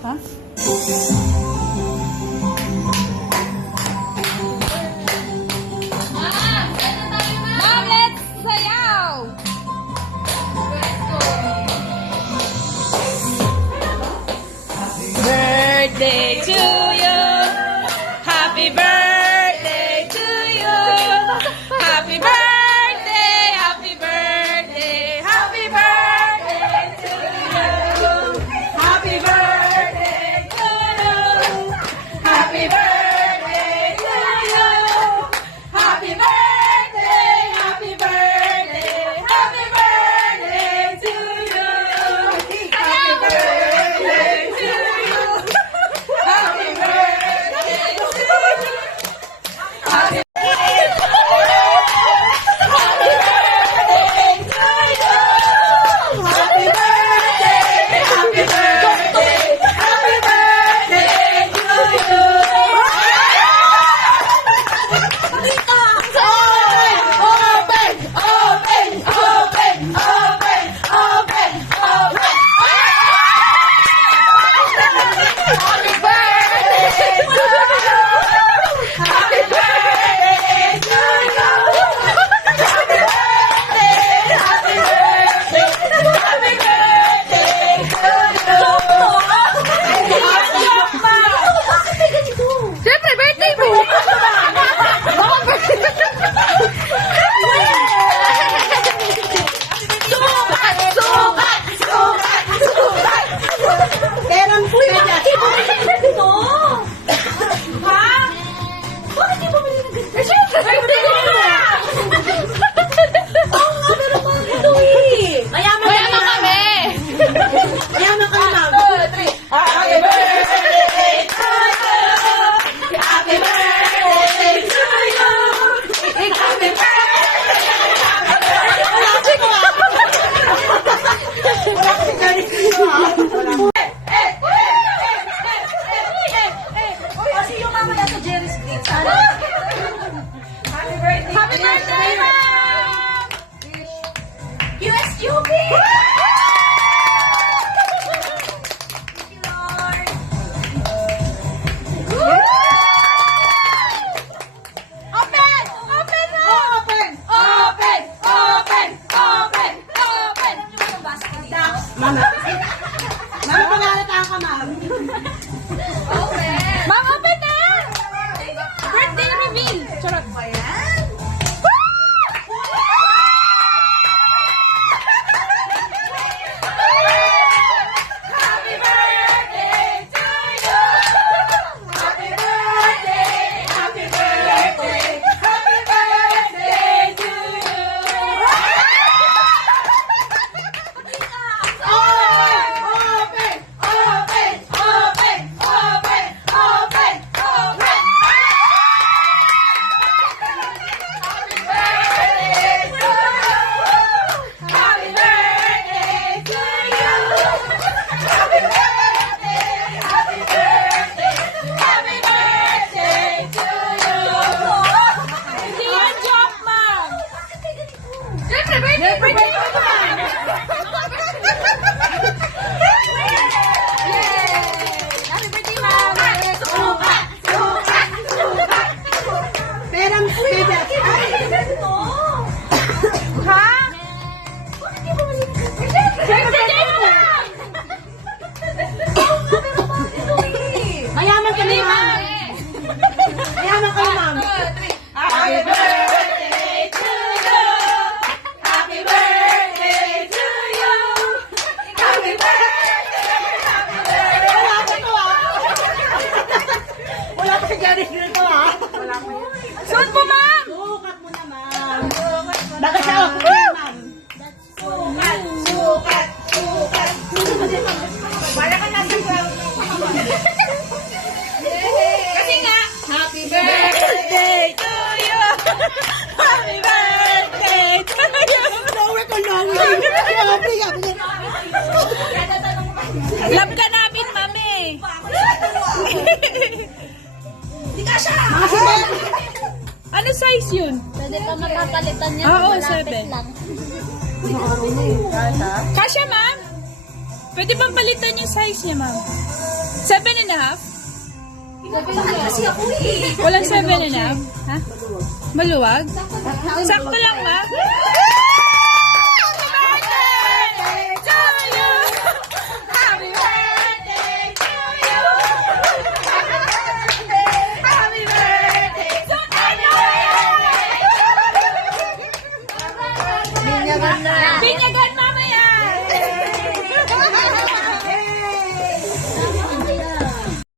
Ha? Mom, let's sayaw! Birthday to you! Happy birthday to you! Happy birthday! Happy birthday! Happy birthday to you! Happy birthday to you! Happy birthday to you! Happy birthday! Happy birthday! Happy birthday to you! Happy birthday to you! Happy birthday to you! Happy Siyempre, birthday mo! Sukat! Sukat! Sukat! Sukat! Perang kuya! Ito! Ha? Bakit di bumili ng ganito? Siyempre, birthday mo! Oo nga, pero bakit ito eh? Mayaman kami! Mayaman kami, ma'am! 2, 3! Happy birthday to you! Happy birthday to you! Happy birthday! Wala kasi ko ah! Wala kasi ganito ah! Kasi yung mamaya sa Jerry's Green. Happy birthday! Happy birthday, ma'am! USUP! Open! Open na! Open! Open! Open! Open! Open! Mama. Mama, pangalatan ka, ma'am. Open! Ma'am, open na! Birthday reveal! Charot. Ayan. Happy birthday to you! Happy birthday! Happy birthday! Happy birthday to you! Open! Open! Open! Open! Open! Open! Happy birthday to you! Happy birthday to you! Happy birthday! Happy birthday! Happy birthday to you! Hindi yan joke, ma'am! Siyempre, birthday mo, ma'am! Happy birthday, ma'am! Sukat! Sukat! Sukat! Perang kuya! Ay, ganito! Ha? Bakit di ba mali? Birthday mo, ma'am! Mayaman kami, ma'am! Mayaman kami, ma'am! Happy birthday to you! Happy birthday to you! Happy birthday! Happy birthday! Wala pa to ah! Wala pa si Jerry dito ah! Wala pa yun. Suot mo, ma'am! Sukat mo na, ma'am! Bakit siya ako, ma'am? Sukat! Sukat! Sukat! Wala ka nasa crowd. Kasi nga, happy birthday to you! Happy birthday to you! Lower ko, lower! Love ka namin, mami! Hindi ka siya! Ano size yun? Pwede pa mapapalitan niya. Oo, malapit 7. lang. Kasya, ma'am? Pwede bang palitan yung size niya, ma'am? 7.5? Bakit kasi ako eh? Walang 7.5? Ha? Maluwag? Sakto lang ba?